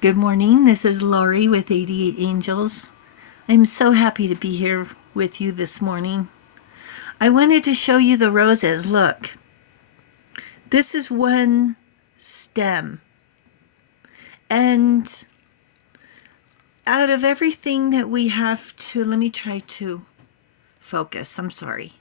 Good morning. This is Lori with 88 Angels. I'm so happy to be here with you this morning. I wanted to show you the roses. Look, this is one stem. And out of everything that we have to, let me try to focus. I'm sorry.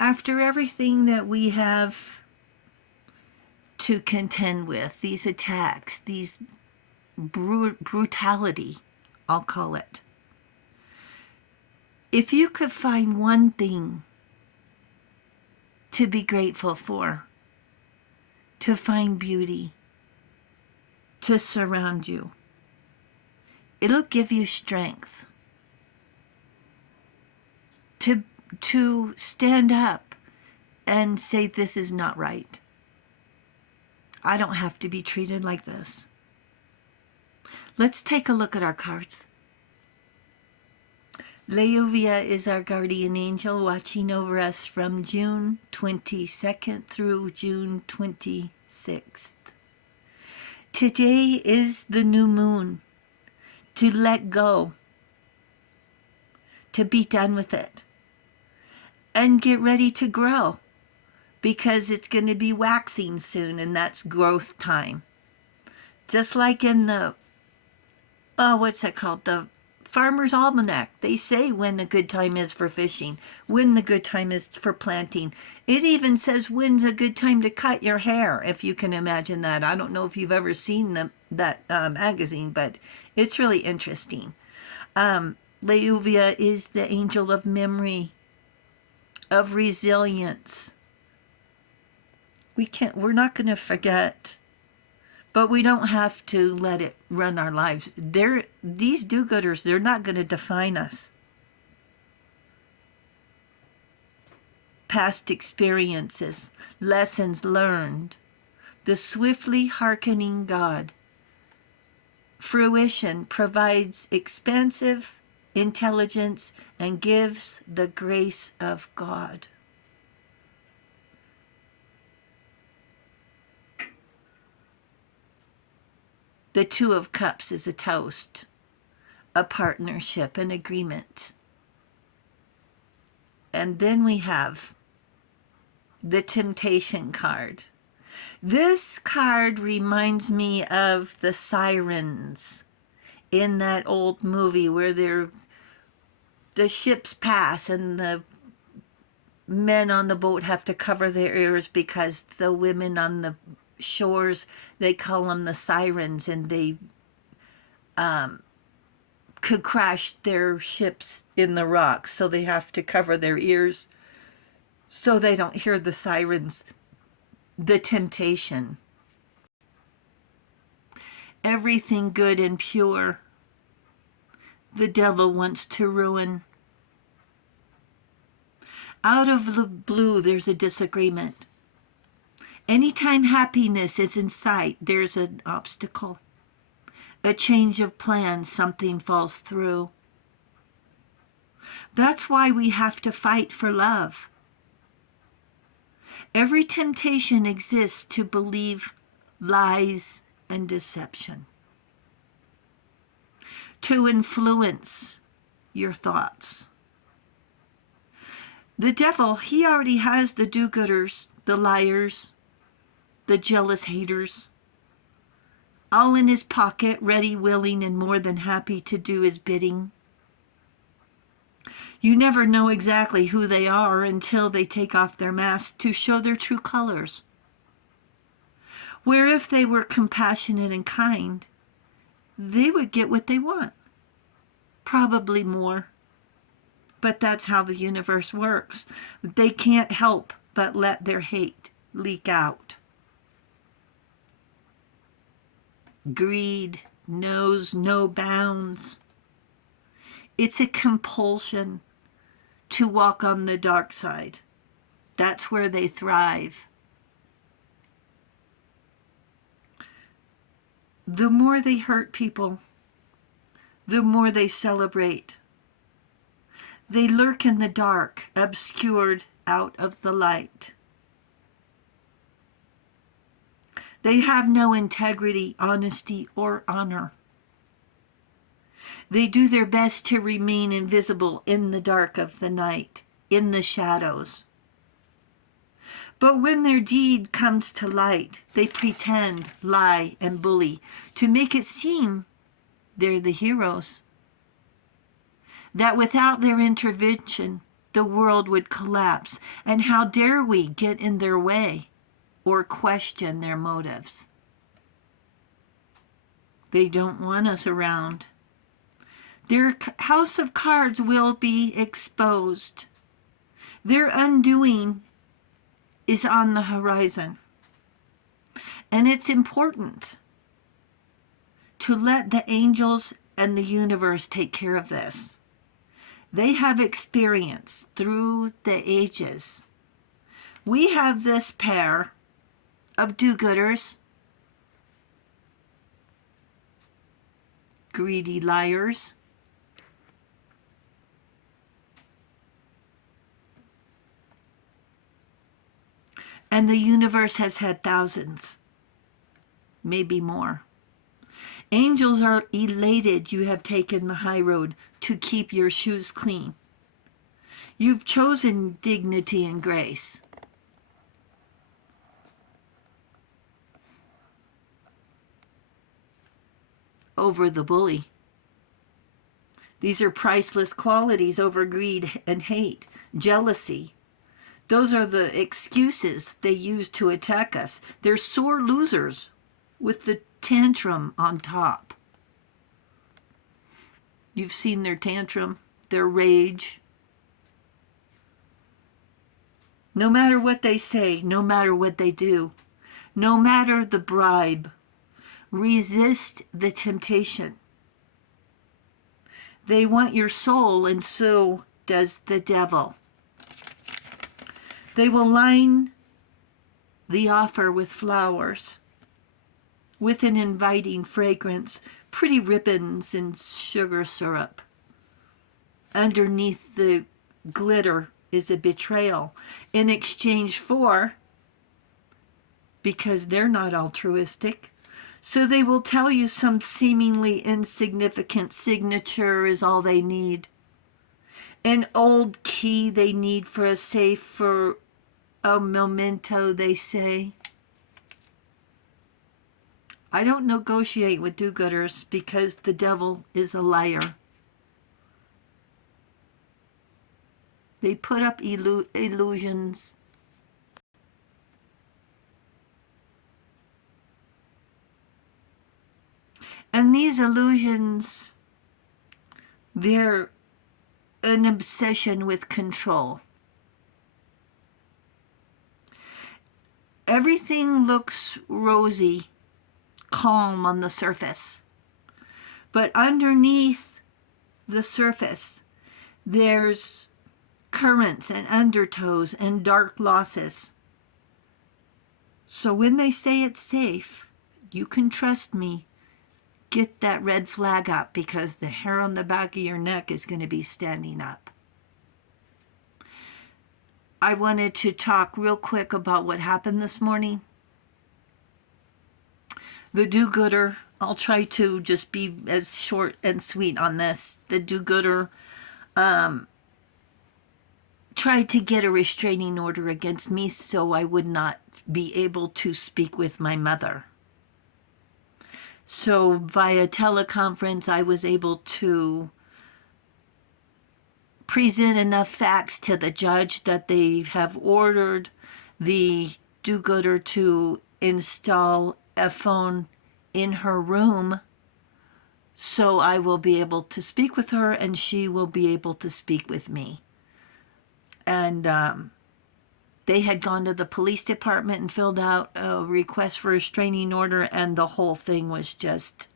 After everything that we have to contend with, these attacks, these brutality, I'll call it. If you could find one thing to be grateful for, to find beauty, to surround you, it'll give you strength to stand up and say, this is not right. I don't have to be treated like this. Let's take a look at our cards. Leuvia is our guardian angel watching over us from June 22nd through June 26th. Today is the new moon. To let go. To be done with it. And get ready to grow. Because it's going to be waxing soon, and that's growth time. Just like in the, what's that called? The Farmer's Almanac. They say when the good time is for fishing, when the good time is for planting. It even says when's a good time to cut your hair, if you can imagine that. I don't know if you've ever seen that magazine, but it's really interesting. Leuvia is the angel of memory, of resilience. We're not going to forget, but we don't have to let it run our lives. These do-gooders, they're not going to define us. Past experiences, lessons learned, the swiftly hearkening God. Fruition provides expansive intelligence and gives the grace of God. The Two of Cups is a toast, a partnership, an agreement. And then we have the Temptation card. This card reminds me of the sirens in that old movie where the ships pass and the men on the boat have to cover their ears because the women on the shores, they call them the sirens, and they could crash their ships in the rocks, so they have to cover their ears so they don't hear the sirens. The temptation. Everything good and pure, the devil wants to ruin. Out of the blue, there's a disagreement. Anytime happiness is in sight, there's an obstacle. A change of plans, something falls through. That's why we have to fight for love. Every temptation exists to believe lies and deception, to influence your thoughts. The devil, he already has the do-gooders, the liars, the jealous haters, all in his pocket, ready, willing, and more than happy to do his bidding. You never know exactly who they are until they take off their masks to show their true colors. Where if they were compassionate and kind, they would get what they want. Probably more. But that's how the universe works. They can't help but let their hate leak out. Greed knows no bounds. It's a compulsion to walk on the dark side. That's where they thrive. The more they hurt people, the more they celebrate. They lurk in the dark, obscured out of the light. They have no integrity, honesty, or honor. They do their best to remain invisible in the dark of the night, in the shadows. But when their deed comes to light, they pretend, lie, and bully to make it seem they're the heroes. That without their intervention, the world would collapse. And how dare we get in their way or question their motives? They don't want us around. Their house of cards will be exposed. Their undoing is on the horizon. And it's important to let the angels and the universe take care of this. They have experience through the ages. We have this pair of do-gooders, greedy liars, and the universe has had thousands, maybe more. Angels are elated you have taken the high road to keep your shoes clean. You've chosen dignity and grace. Over the bully. These are priceless qualities over greed and hate, jealousy. Those are the excuses they use to attack us. They're sore losers with the tantrum on top. You've seen their tantrum, their rage. No matter what they say, no matter what they do, no matter the bribe, resist the temptation. They want your soul, and so does the devil. They will line the offer with flowers, with an inviting fragrance, pretty ribbons and sugar syrup. Underneath the glitter is a betrayal in exchange for, because they're not altruistic, so they will tell you some seemingly insignificant signature is all they need. An old key they need for a safe, for a memento, they say. I don't negotiate with do-gooders because the devil is a liar. They put up illusions. And these illusions, they're an obsession with control. Everything looks rosy, calm on the surface. But underneath the surface, there's currents and undertows and dark losses. So when they say it's safe, you can trust me. Get that red flag up, because the hair on the back of your neck is going to be standing up. I wanted to talk real quick about what happened this morning. The do-gooder, I'll try to just be as short and sweet on this. The do-gooder tried to get a restraining order against me so I would not be able to speak with my mother. So via teleconference, I was able to present enough facts to the judge that they have ordered the do-gooder to install a phone in her room, so I will be able to speak with her and she will be able to speak with me. And they had gone to the police department and filled out a request for a restraining order, and the whole thing was just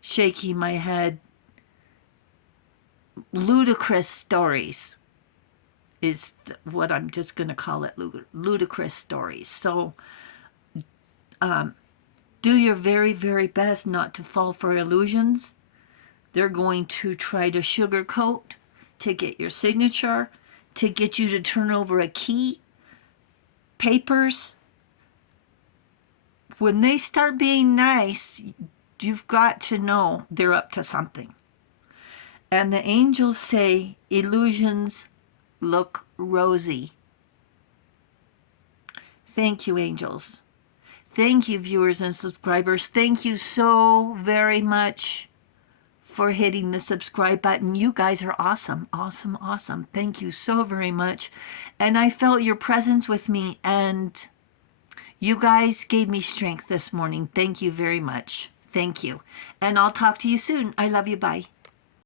shaking my head. Ludicrous stories is what I'm just going to call it, ludicrous stories. So do your very, very best not to fall for illusions. They're going to try to sugarcoat to get your signature, to get you to turn over a key, papers, when they start being nice, you've got to know they're up to something. And the angels say illusions look rosy. Thank you, angels. Thank you, viewers and subscribers. Thank you so very much for hitting the subscribe button. You guys are awesome, awesome, awesome. Thank you so very much. And I felt your presence with me, and you guys gave me strength this morning. Thank you very much. Thank you. And I'll talk to you soon. I love you. Bye.